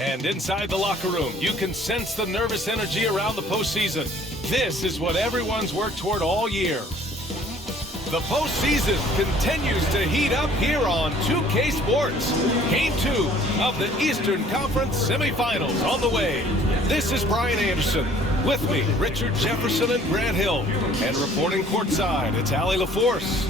And inside the locker room, you can sense the nervous energy around the postseason. This is what everyone's worked toward all year. The postseason continues to heat up here on 2K Sports. Game 2 of the Eastern Conference semifinals on the way. This is Brian Anderson. With me, Richard Jefferson and Grant Hill. And reporting courtside, it's Allie LaForce.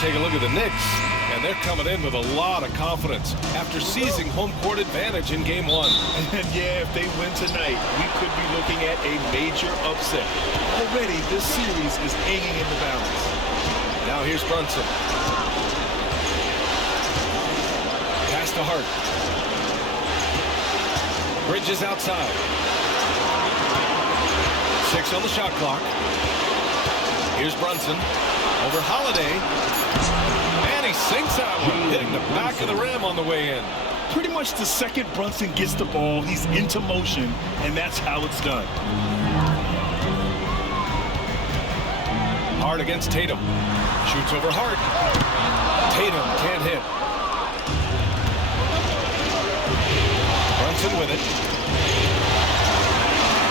Take a look at the Knicks, and they're coming in with a lot of confidence after seizing home court advantage in Game 1. And yeah, if they win tonight, we could be looking at a major upset. Already, this series is hanging in the balance. Now here's Brunson. Pass to Hart. Bridges outside. 6 on the shot clock. Here's Brunson. Over Holiday. And he sinks that one, hitting the back of the rim on the way in. Pretty much the second Brunson gets the ball, he's into motion, and that's how it's done. Hart against Tatum. Shoots over Hart. Tatum can't hit. Brunson with it.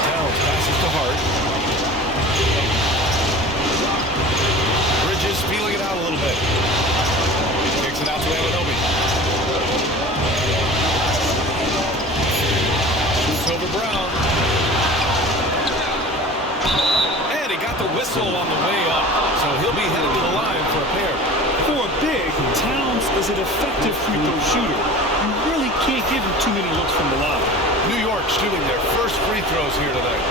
Towns passes to Hart. Bridges feeling it out a little bit. Kicks it out to Anunoby. Shoots over Brown. And he got the whistle on the way up, so he'll be headed to the line for a pair. For a big, Towns is an effective free throw shooter. You really can't give him too many looks from the line. New York shooting their first free throws here tonight.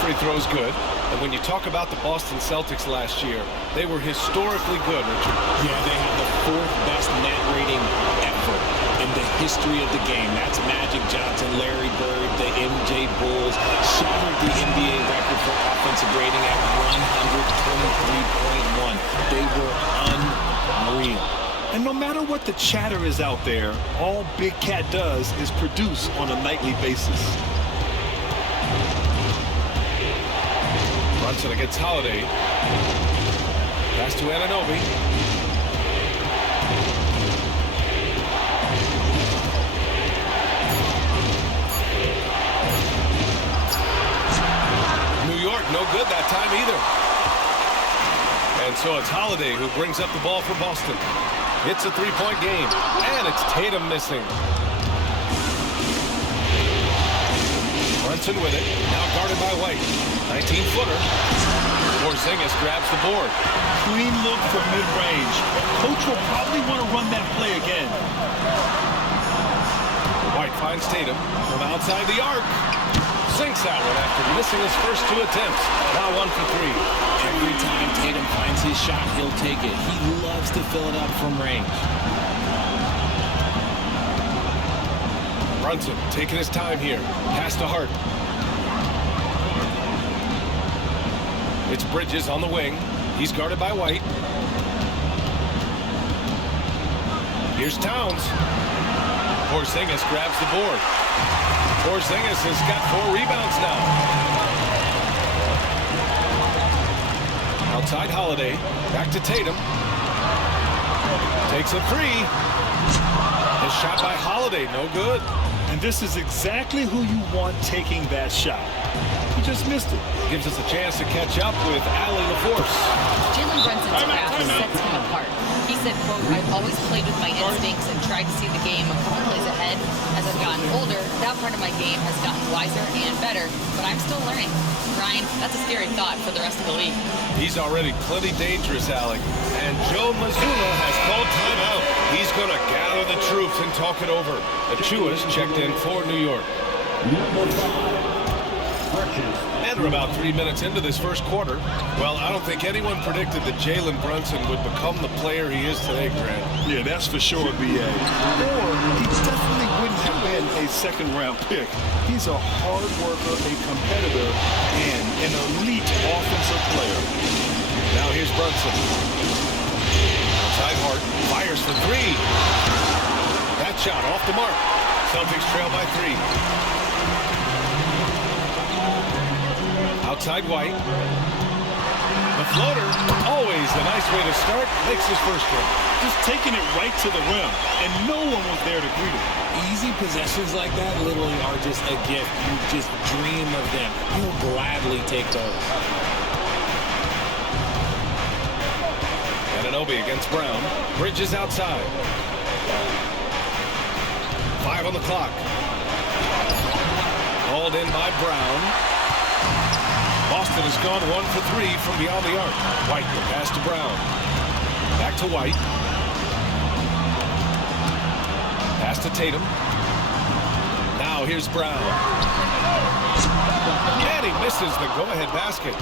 Free throws good, and when you talk about the Boston Celtics last year, they were historically good, Richard. Yeah, they have the 4th best net rating ever in the history of the game. That's Magic Johnson, Larry Bird, the MJ Bulls, shattered the NBA record for offensive rating at 123.1. They were unreal. And no matter what the chatter is out there, all Big Cat does is produce on a nightly basis. Brunson against Holiday. Pass to Anunoby. New York, no good that time either. And so it's Holiday who brings up the ball for Boston. It's a three-point game, and it's Tatum missing. Brunson with it, now guarded by White. 19-footer. Porzingis grabs the board. Clean look from mid-range. Coach will probably want to run that play again. White finds Tatum from outside the arc. Sinks that one after missing his first 2 attempts. Now 1 for 3. Every time Tatum finds his shot, he'll take it. He loves to fill it up from range. Brunson taking his time here. Pass to Hart. It's Bridges on the wing. He's guarded by White. Here's Towns. Porzingis grabs the board. Porzingis has got 4 rebounds now. Outside Holiday. Back to Tatum. Takes a 3. His shot by Holiday, no good. And this is exactly who you want taking that shot. He just missed it. Gives us a chance to catch up with Allie LaForce. Jaylen Brunson's craft sets him apart. He said, quote, I've always played with my instincts and tried to see the game a couple plays ahead. As I've gotten older, that part of my game has gotten wiser and better, but I'm still learning. Ryan, that's a scary thought for the rest of the league. He's already plenty dangerous, Alec. And Joe Mazzulla has called timeout. He's going to gather the troops and talk it over. Achua's checked in for New York. Number 5, And we're about 3 minutes into this first quarter. Well, I don't think anyone predicted that Jalen Brunson would become the player he is today, Grant. Yeah, that's for sure, B.A. Or he definitely wouldn't have been a second-round pick. He's a hard worker, a competitor, and an elite offensive player. Now here's Brunson. Outside Hart, fires for three. That shot off the mark. Celtics trail by 3. Outside White. The floater, always a nice way to start, makes his first one. Just taking it right to the rim, and no one was there to greet him. Easy possessions like that literally are just a gift. You just dream of them. You'll gladly take those. Anunoby against Brown. Bridges outside. 5 on the clock. Hauled in by Brown. Boston has gone 1 for 3 from beyond the arc. White, the pass to Brown. Back to White. Pass to Tatum. Now here's Brown. And he misses the go-ahead basket.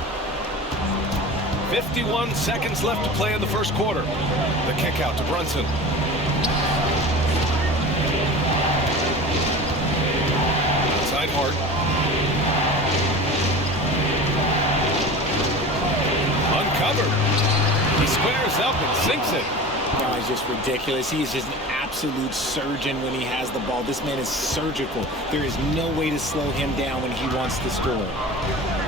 51 seconds left to play in the first quarter. The kick out to Brunson. Outside Hart. Uncovered. He squares up and sinks it. No, he's just ridiculous. He is just an absolute surgeon when he has the ball. This man is surgical. There is no way to slow him down when he wants to score.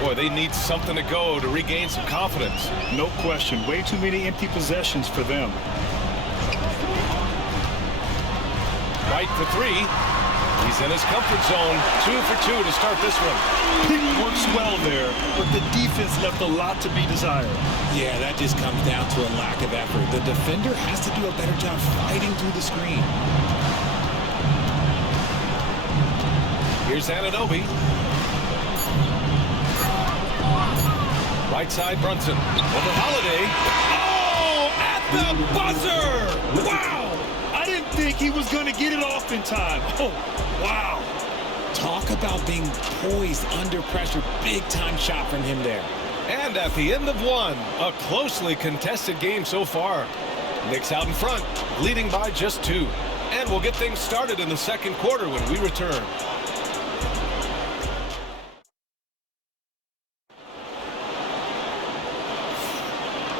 Boy, they need something to go to regain some confidence. No question. Way too many empty possessions for them. White for 3. He's in his comfort zone. 2 for 2 to start this one. Pick works well there, but the defense left a lot to be desired. Yeah, that just comes down to a lack of effort. The defender has to do a better job fighting through the screen. Here's Anunoby. Right side, Brunson. Over Holiday. Oh, at the buzzer! Wow! I didn't think he was going to get it off in time. Oh, wow. Talk about being poised under pressure. Big-time shot from him there. And at the end of one, a closely contested game so far. Knicks out in front, leading by just 2. And we'll get things started in the second quarter when we return.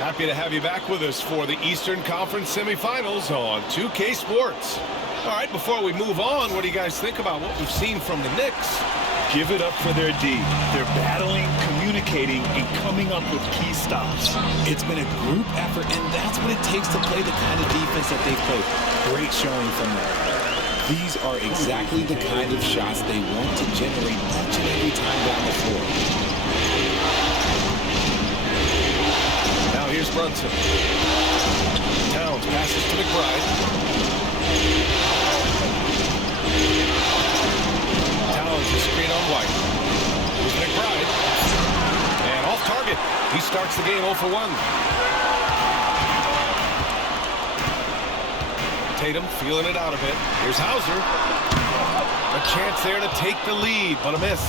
Happy to have you back with us for the Eastern Conference semifinals on 2K Sports. All right, before we move on, what do you guys think about what we've seen from the Knicks? Give it up for their D. They're battling, communicating, and coming up with key stops. It's been a group effort, and that's what it takes to play the kind of defense that they've played. Great showing from them. These are exactly the kind of shots they want to generate each and every time down the floor. Now here's Brunson. Towns passes to McBride. Towns the screen on White. Here's McBride. And off target. He starts the game 0 for 1. Tatum feeling it out a bit. Here's Hauser. A chance there to take the lead, but a miss.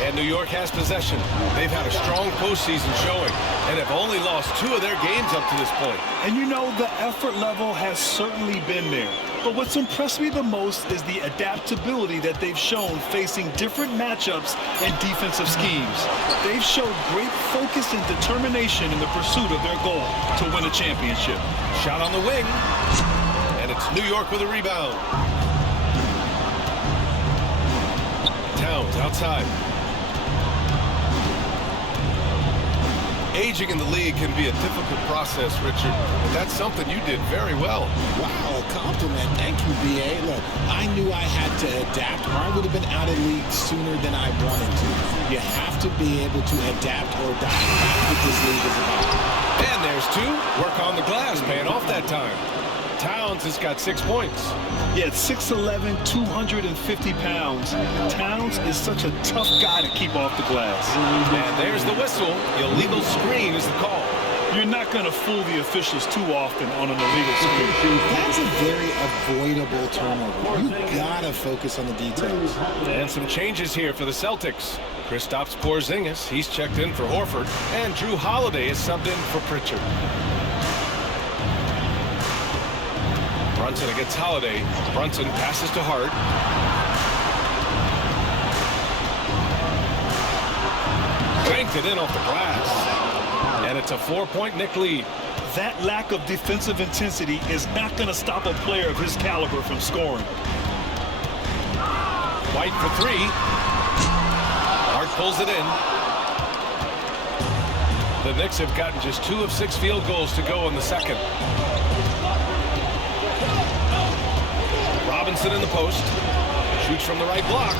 And New York has possession. They've had a strong postseason showing and have only lost 2 of their games up to this point. And you know, the effort level has certainly been there. But what's impressed me the most is the adaptability that they've shown facing different matchups and defensive schemes. They've showed great focus and determination in the pursuit of their goal to win a championship. Shot on the wing. And it's New York with a rebound. Towns outside. Aging in the league can be a difficult process, Richard, but that's something you did very well. Wow, a compliment. Thank you, B.A. Look, I knew I had to adapt, or I would have been out of the league sooner than I wanted to. You have to be able to adapt or die. That's what this league is about. And there's 2. Work on the glass, paying off that time. Towns has got 6 points. Yeah, at 6'11", 250 pounds. Towns is such a tough guy to keep off the glass. And there's the whistle. Illegal screen is the call. You're not going to fool the officials too often on an illegal screen. That's a very avoidable turnover. You got to focus on the details. And some changes here for the Celtics. Kristaps Porzingis, he's checked in for Horford, and Drew Holiday is subbed in for Pritchard. Brunson against Holiday. Brunson passes to Hart. Banked it in off the glass. And it's a 4-point Knick lead. That lack of defensive intensity is not going to stop a player of his caliber from scoring. White for three. Hart pulls it in. The Knicks have gotten just 2 of 6 field goals to go in the second. Robinson in the post. Shoots from the right block.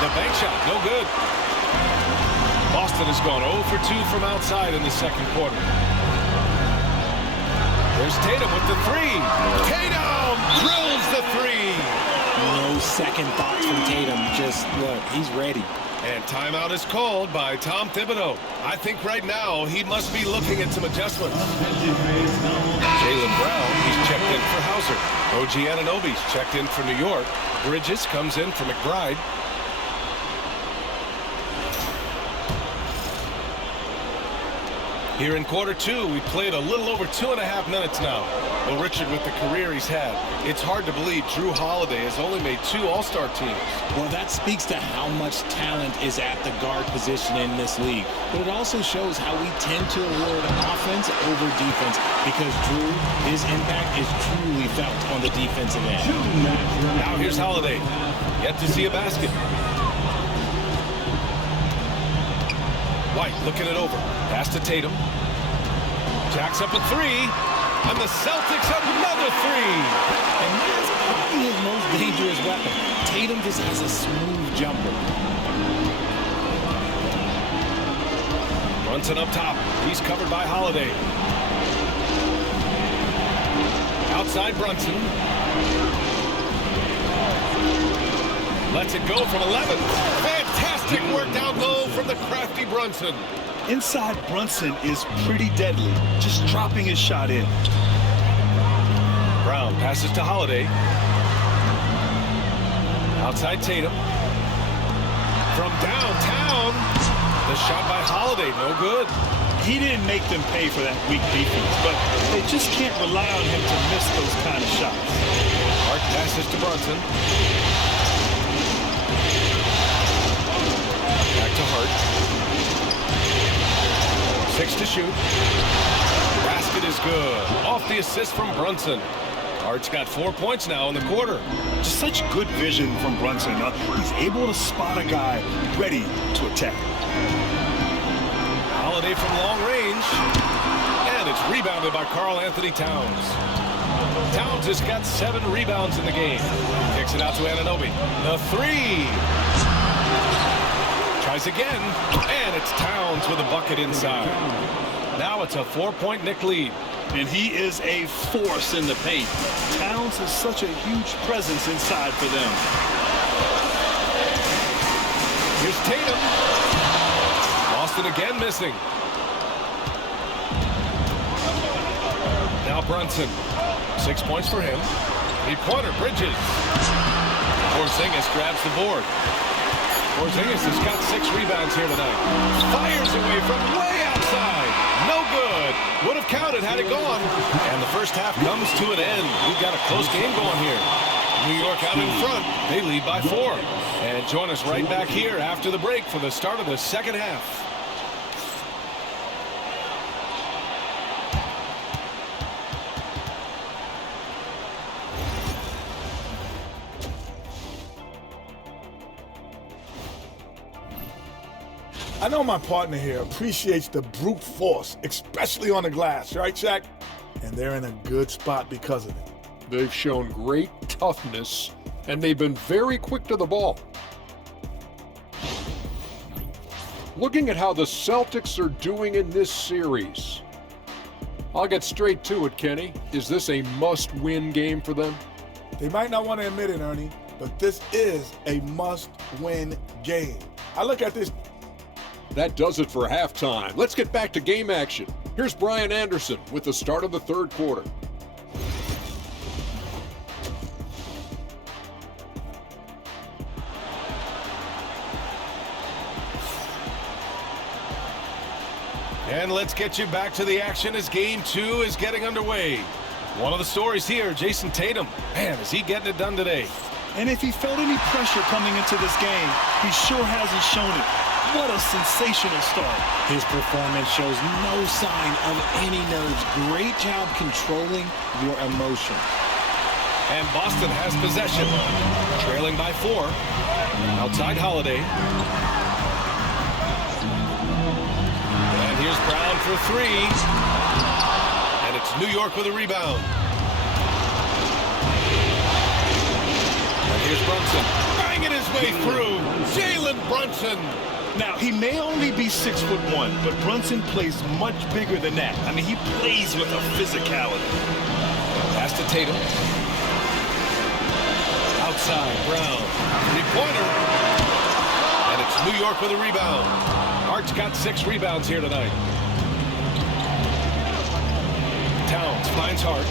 The bank shot, no good. Boston has gone 0 for 2 from outside in the second quarter. There's Tatum with the three. Tatum drills the three. No second thoughts from Tatum. Just look, he's ready. And timeout is called by Tom Thibodeau. I think right now he must be looking at some adjustments. Jaylen Brown, he's checked in for Hauser. OG Anunoby's checked in for New York. Bridges comes in for McBride. Here in quarter 2, we played a little over 2.5 minutes now. Well, Richard, with the career he's had, it's hard to believe Drew Holiday has only made 2 All-Star teams. Well, that speaks to how much talent is at the guard position in this league. But it also shows how we tend to award offense over defense, because Drew, his impact is truly felt on the defensive end. Now here's Holiday. Yet to see a basket. White looking it over. Pass to Tatum. Jacks up a three. And the Celtics have another three. And that's probably his most dangerous weapon. Tatum just has a smooth jumper. Brunson up top. He's covered by Holiday. Outside Brunson. Lets it go from 11. Fantastic work down low from the crafty Brunson. Inside Brunson is pretty deadly, just dropping his shot in. Brown passes to Holiday. Outside Tatum. From downtown. The shot by Holiday, no good. He didn't make them pay for that weak defense, but they just can't rely on him to miss those kind of shots. Hart passes to Brunson. Back to Hart. 6 to shoot. Basket is good. Off the assist from Brunson. Hart's got 4 points now in the quarter. Just such good vision from Brunson. He's able to spot a guy ready to attack. Holiday from long range. And it's rebounded by Karl Anthony Towns. Towns has got 7 rebounds in the game. Kicks it out to Anunoby. The three. Tries again, and it's Towns with a bucket inside. Now it's a 4-point Knick lead. And he is a force in the paint. Towns is such a huge presence inside for them. Here's Tatum. Boston again missing. Now Brunson. 6 points for him. 3-pointer, Bridges. Porzingis grabs the board. Porzingis has got 6 rebounds here tonight. Fires away from way outside. No good. Would have counted had it gone. And the first half comes to an end. We've got a close game going here. New York out in front. They lead by 4. And join us right back here after the break for the start of the second half. I know my partner here appreciates the brute force, especially on the glass, right, Shaq? And they're in a good spot because of it. They've shown great toughness, and they've been very quick to the ball. Looking at how the Celtics are doing in this series, I'll get straight to it, Kenny. Is this a must-win game for them? They might not want to admit it, Ernie, but this is a must-win game. I look at this. That does it for halftime. Let's get back to game action. Here's Brian Anderson with the start of the third quarter. And let's get you back to the action as game 2 is getting underway. One of the stories here, Jason Tatum. Man, is he getting it done today? And if he felt any pressure coming into this game, he sure hasn't shown it. What a sensational start. His performance shows no sign of any nerves. Great job controlling your emotion. And Boston has possession, trailing by 4. Outside Holiday. And here's Brown for 3. And it's New York with a rebound. And here's Brunson, banging his way through. Jaylen Brunson. Now, he may only be 6'1", but Brunson plays much bigger than that. I mean, he plays with a physicality. Pass to Tatum. Outside, Brown. 3-pointer. And it's New York with a rebound. Hart's got 6 rebounds here tonight. Towns finds Hart.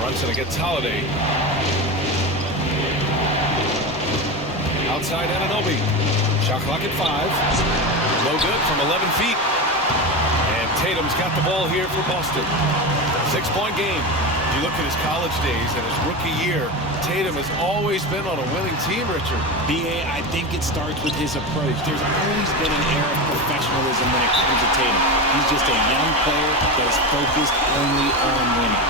Brunson against Holiday. Outside Anunoby. Shot clock at 5. No good from 11 feet. And Tatum's got the ball here for Boston. 6-point game. You look at his college days and his rookie year, Tatum has always been on a winning team, Richard. B.A., I think it starts with his approach. There's always been an air of professionalism when it comes to Tatum. He's just a young player that is focused only on winning.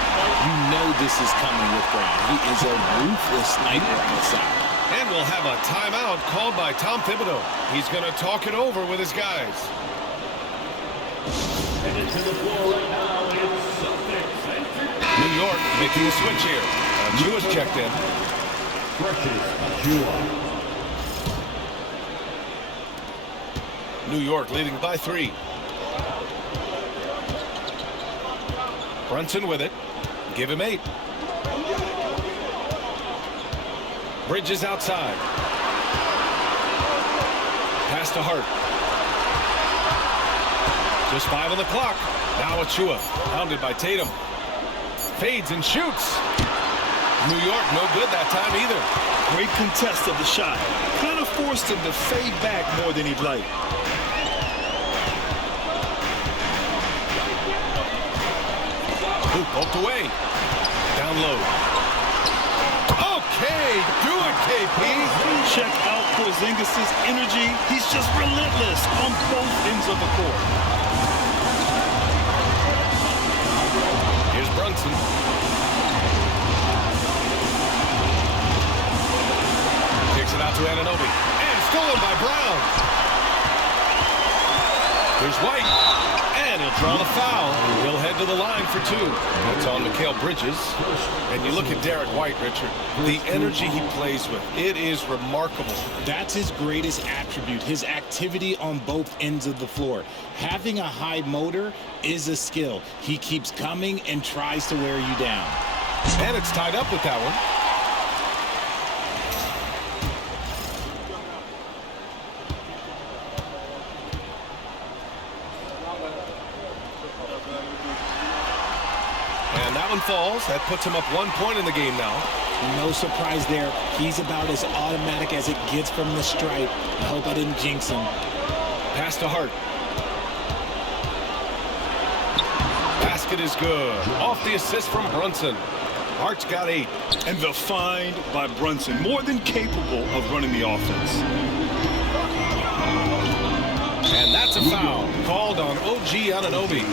You know this is coming with Brown. He is a ruthless sniper outside. And we'll have a timeout called by Tom Thibodeau. He's going to talk it over with his guys. Headed to the floor right now, it's Celtics. New York making a switch here. Achua's checked in. Precious Achua. New York leading by 3. Brunson with it. Give him 8. Bridges outside. Pass to Hart. Just 5 on the clock. Now Achua, pounded by Tatum. Fades and shoots. New York no good that time either. Great contest of the shot. Kind of forced him to fade back more than he'd like. Boot poked away. Down low. Okay, do it, KP. Check out Porzingis' energy. He's just relentless on both ends of the court. Here's Brunson. Kicks it out to Anunoby. And stolen by Brown. Here's White. And he'll draw the foul. He'll head to the line for 2. It's on Mikal Bridges. And you look at Derek White, Richard. The energy he plays with, it is remarkable. That's his greatest attribute, his activity on both ends of the floor. Having a high motor is a skill. He keeps coming and tries to wear you down. And it's tied up with that one. And that one falls. That puts him up 1 point in the game now. No surprise there. He's about as automatic as it gets from the stripe. I hope I didn't jinx him. Pass to Hart. Basket is good. Off the assist from Brunson. Hart's got 8. And the find by Brunson, more than capable of running the offense. And that's a foul called on OG Anunoby.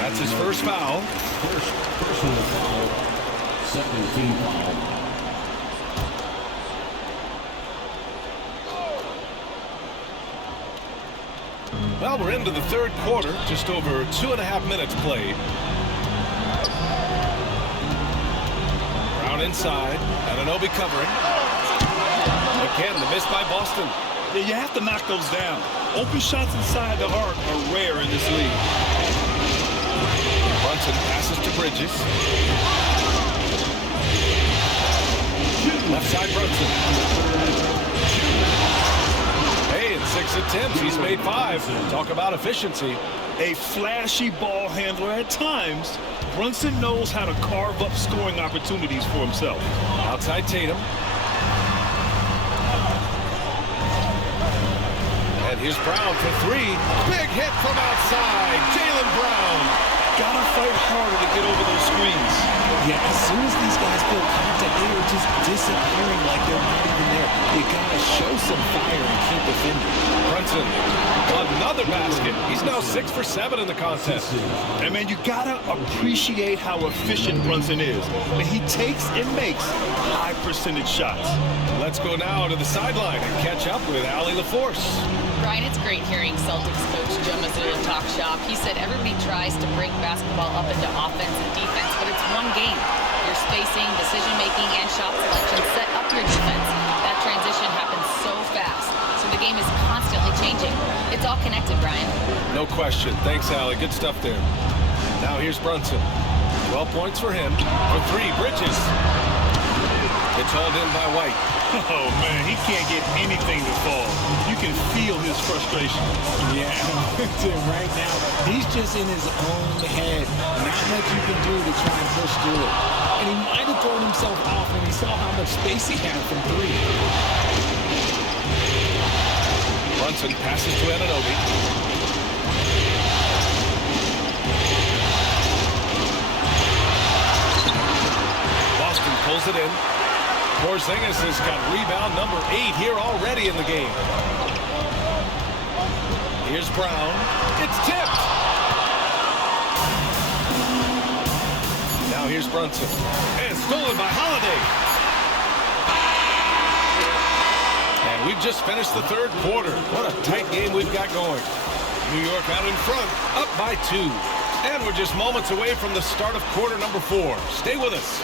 That's his first foul. First personal foul. Second team foul. Well, we're into the third quarter. Just over 2.5 minutes played. Brown inside. Anunoby covering. Again, the miss by Boston. Yeah, you have to knock those down. Open shots inside the arc are rare in this league. Brunson passes to Bridges. Left side Brunson. Hey, in 6 attempts, he's made 5. Talk about efficiency. A flashy ball handler at times, Brunson knows how to carve up scoring opportunities for himself. Outside Tatum. And Here's Brown for three. Big hit from outside. Jaylen Brown. Gotta fight harder to get over those screens. Yeah, as soon as these guys feel contact, they are just disappearing like they're not even there. You gotta show some fire and keep defending. Brunson, another basket. He's now 6 for 7 in the contest. And man, you gotta appreciate how efficient Brunson is. I mean, he takes and makes high percentage shots. Let's go now to the sideline and catch up with Allie LaForce. Brian, it's great hearing Celtics coach Joe Mazzulla talk shop. He said everybody tries to break basketball up into offense and defense, but it's one game. Your spacing, decision-making, and shot selection set up your defense. That transition happens so fast, so the game is constantly changing. It's all connected, Brian. No question. Thanks, Allie. Good stuff there. Now here's Brunson. 12 points for him. For three, Bridges. It's hauled in by White. Oh, man, he can't get anything to fall. You can feel his frustration. Yeah, right now, he's just in his own head. Not much you can do to try and push through it. And he might have thrown himself off when he saw how much space he had from three. Brunson passes to Anunoby. Boston pulls it in. Porzingis has got rebound number 8 here already in the game. Here's Brown. It's tipped. Now here's Brunson. And stolen by Holiday. And we've just finished the third quarter. What a tight game we've got going. New York out in front, up by 2. And we're just moments away from the start of quarter number 4. Stay with us.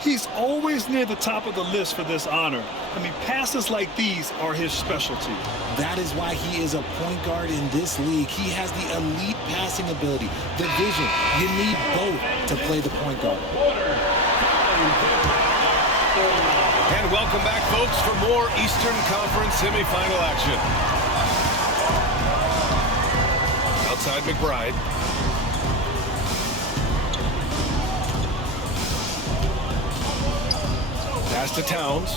He's always near the top of the list for this honor. I mean, passes like these are his specialty. That is why he is a point guard in this league. He has the elite passing ability, the vision. You need both to play the point guard. And welcome back, folks, for more Eastern Conference semifinal action. Outside McBride. Pass to Towns.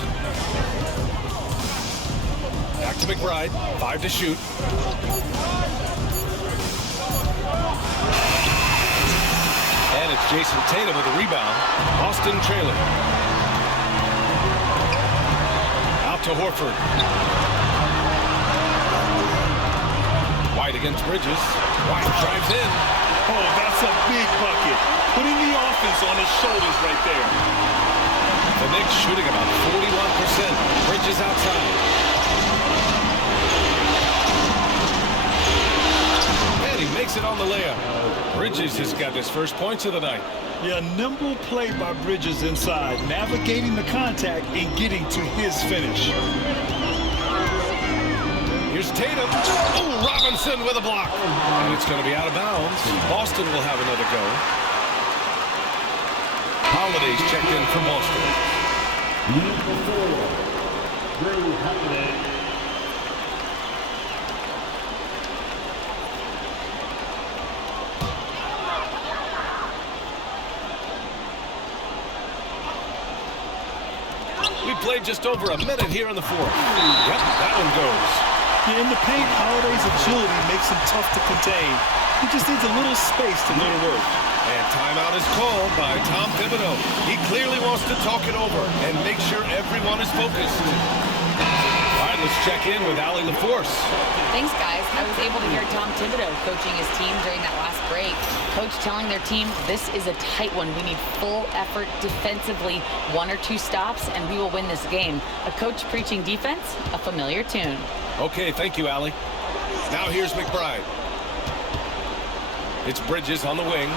Back to McBride. 5 to shoot. And it's Jason Tatum with a rebound. Boston trailing. Out to Horford. White against Bridges. White drives in. Oh, that's a big bucket. Putting the offense on his shoulders right there. The Knicks shooting about 41%. Bridges outside. And he makes it on the layup. Bridges has got his first points of the night. Yeah, nimble play by Bridges inside, navigating the contact and getting to his finish. Here's Tatum. Oh, Robinson with a block. And it's going to be out of bounds. Boston will have another go. Holiday's checked in for Boston. Number 4, Drew Holiday. We played just over a minute here in the fourth. Yep, that one goes. Yeah, in the paint, Holiday's agility makes him tough to contain. He just needs a little space to go to work. And timeout is called by Tom Thibodeau. He clearly wants to talk it over and make sure everyone is focused. All right, let's check in with Allie LaForce. Thanks, guys. I was able to hear Tom Thibodeau coaching his team during that last break. Coach telling their team, this is a tight one. We need full effort defensively, 1 or 2 stops, and we will win this game. A coach preaching defense, a familiar tune. Okay, thank you, Allie. Now here's McBride. It's Bridges on the wing.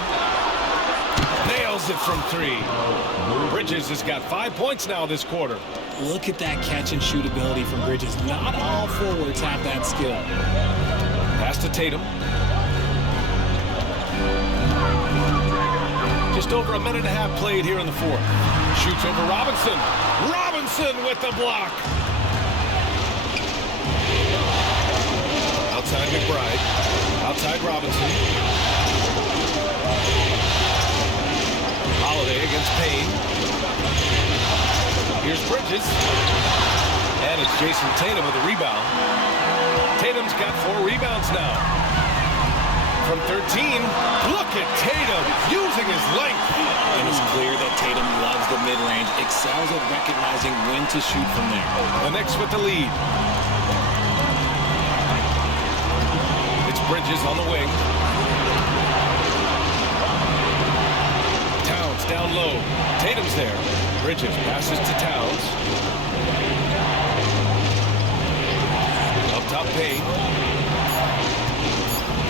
Nails it from 3. Bridges has got 5 points now this quarter. Look at that catch and shoot ability from Bridges. Not all forwards have that skill. Pass to Tatum. Just over a minute and a half played here in the fourth. Shoots over Robinson. Robinson with the block. Outside McBride. Outside Robinson. Holiday against Payne. Here's Bridges. And it's Jason Tatum with a rebound. Tatum's got 4 rebounds now. From 13, look at Tatum using his length. And it's clear that Tatum loves the mid-range, excels at recognizing when to shoot from there. The Knicks with the lead. It's Bridges on the wing. Towns down low. Tatum's there. Bridges passes to Towns. Up top, Payne.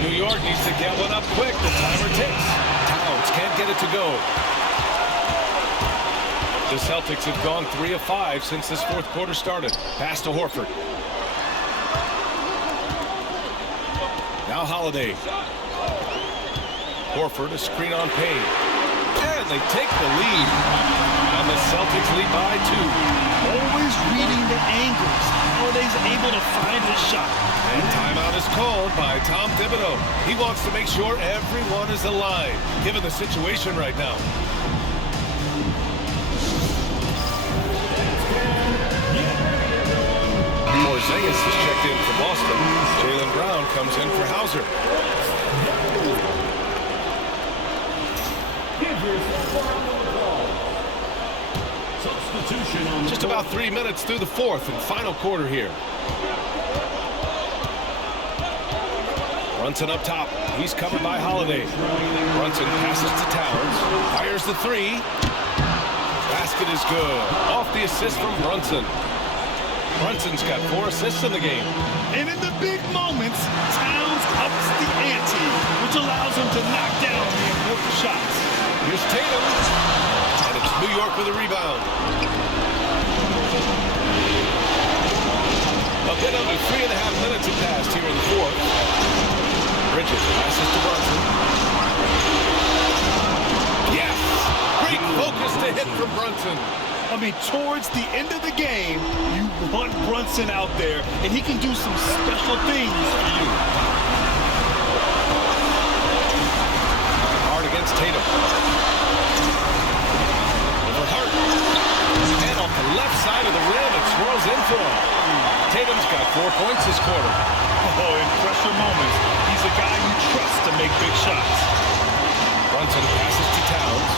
New York needs to get one up quick. The timer ticks. Towns can't get it to go. The Celtics have gone 3 of 5 since this fourth quarter started. Pass to Horford. Now Holiday. Horford, a screen on Payne. And they take the lead. And the Celtics lead by 2. Always reading the angles. Holiday's able to find his shot. And timeout is called by Tom Thibodeau. He wants to make sure everyone is alive, given the situation right now. Porzingis is checked in for Boston. Jaylen Brown comes in for Hauser. Just about 3 minutes through the fourth and final quarter here. Brunson up top. He's covered by Holiday. Brunson passes to Towns. Fires the 3. Basket is good. Off the assist from Brunson. Brunson's got 4 assists in the game. And in the big moments, Towns ups the ante, which allows him to knock down the important shots. Here's Tatum. And it's New York with a rebound. A bit under 3.5 minutes have passed here in the fourth. Bridges passes to Brunson. Yes! Great focus to hit from Brunson. I mean, towards the end of the game, you want Brunson out there, and he can do some special things for you. Hard against Tatum. Over Hart. And off the left side of the rim, it swirls in for him. Tatum's got 4 points this quarter. Oh, in pressure moments, he's a guy you trust to make big shots. Brunson passes to Towns.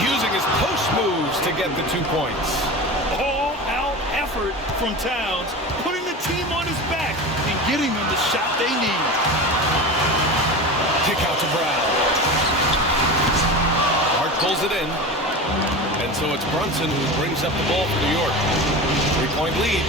Using his post moves to get the 2 points. All-out effort from Towns, putting the team on his back and getting them the shot they need. Kick out to Brown. Hart pulls it in. And so it's Brunson who brings up the ball for New York. 3-point lead.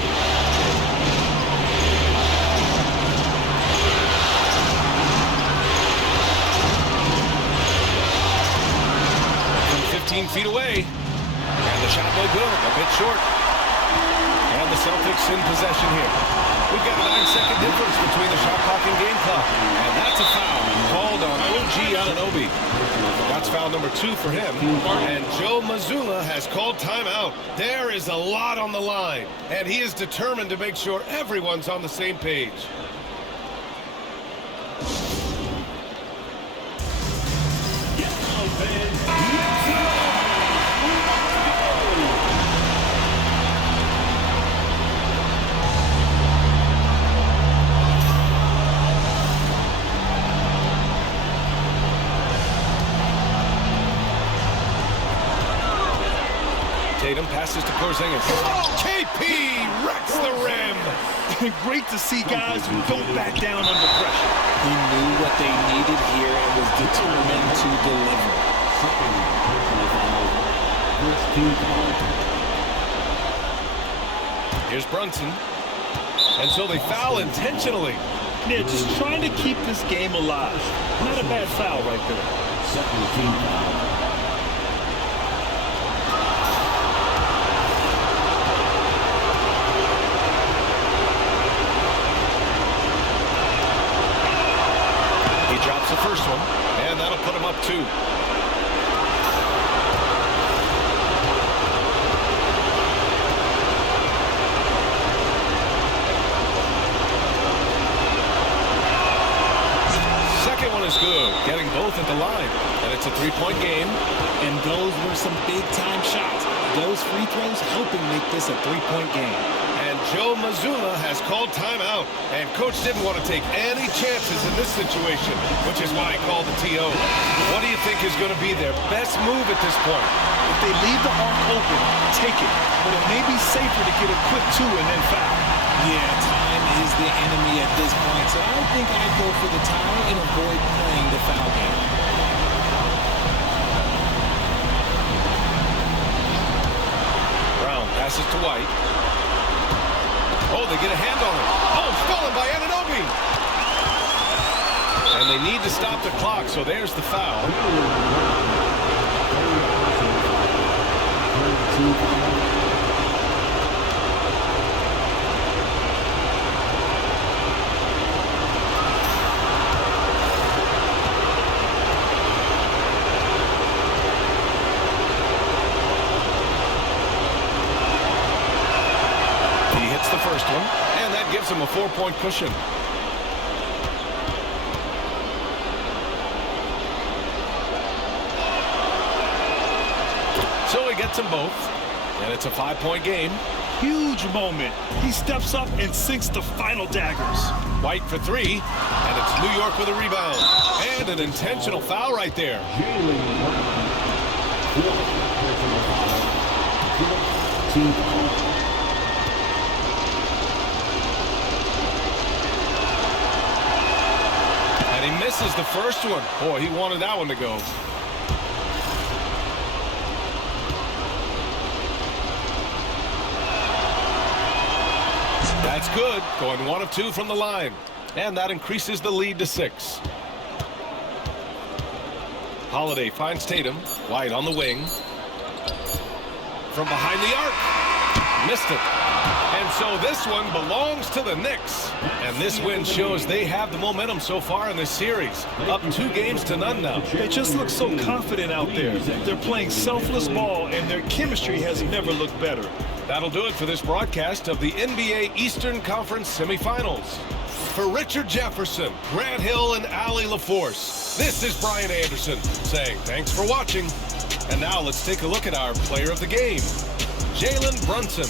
From 15 feet away. And the shot no good, a bit short. And the Celtics in possession here. We've got a 9-second difference between the shot clock and game clock. And that's a foul called on OG Anunoby. That's foul number 2 for him. And Joe Mazzulla has called timeout. There is a lot on the line. And he is determined to make sure everyone's on the same page. Tatum passes to Porzingis. KP wrecks the rim. Great to see guys who don't back down under pressure. He knew what they needed here and was determined to deliver. Here's Brunson. And so they foul intentionally. They're just trying to keep this game alive. Not a bad foul right there. Second team foul. Drops the first one, and that'll put him up 2. is good, getting both at the line. And it's a three-point game. And those were some big-time shots. Those free throws helping make this a three-point game. And Joe Mazzulla has called timeout. And Coach didn't want to take any chances in this situation, which is why he called the TO. What do you think is going to be their best move at this point? If they leave the arc open, take it. But it may be safer to get a quick two and then foul. Yeah, time is the enemy at this point, so I think I'd go for the tie and avoid playing the foul game. Brown passes to White. Oh, they get a hand on it. Oh, stolen by Anunoby. And they need to stop the clock, so there's the foul. He hits the first one, and that gives him a 4-point cushion. So he gets them both, and it's a 5-point game. Huge moment. He steps up and sinks the final daggers. White for three, and it's New York with a rebound. And an intentional foul right there. Jaylen, fourth personal foul. Team foul. And he misses the first one. Boy, he wanted that one to go. That's good. Going 1 of 2 from the line. And that increases the lead to 6. Holiday finds Tatum. White on the wing. From behind the arc. Missed it. And so this one belongs to the Knicks. And this win shows they have the momentum so far in this series. Up 2 games to none now. They just look so confident out there. They're playing selfless ball, and their chemistry has never looked better. That'll do it for this broadcast of the NBA Eastern Conference semifinals. For Richard Jefferson, Grant Hill, and Allie LaForce, this is Brian Anderson saying thanks for watching. And now let's take a look at our player of the game, Jalen Brunson.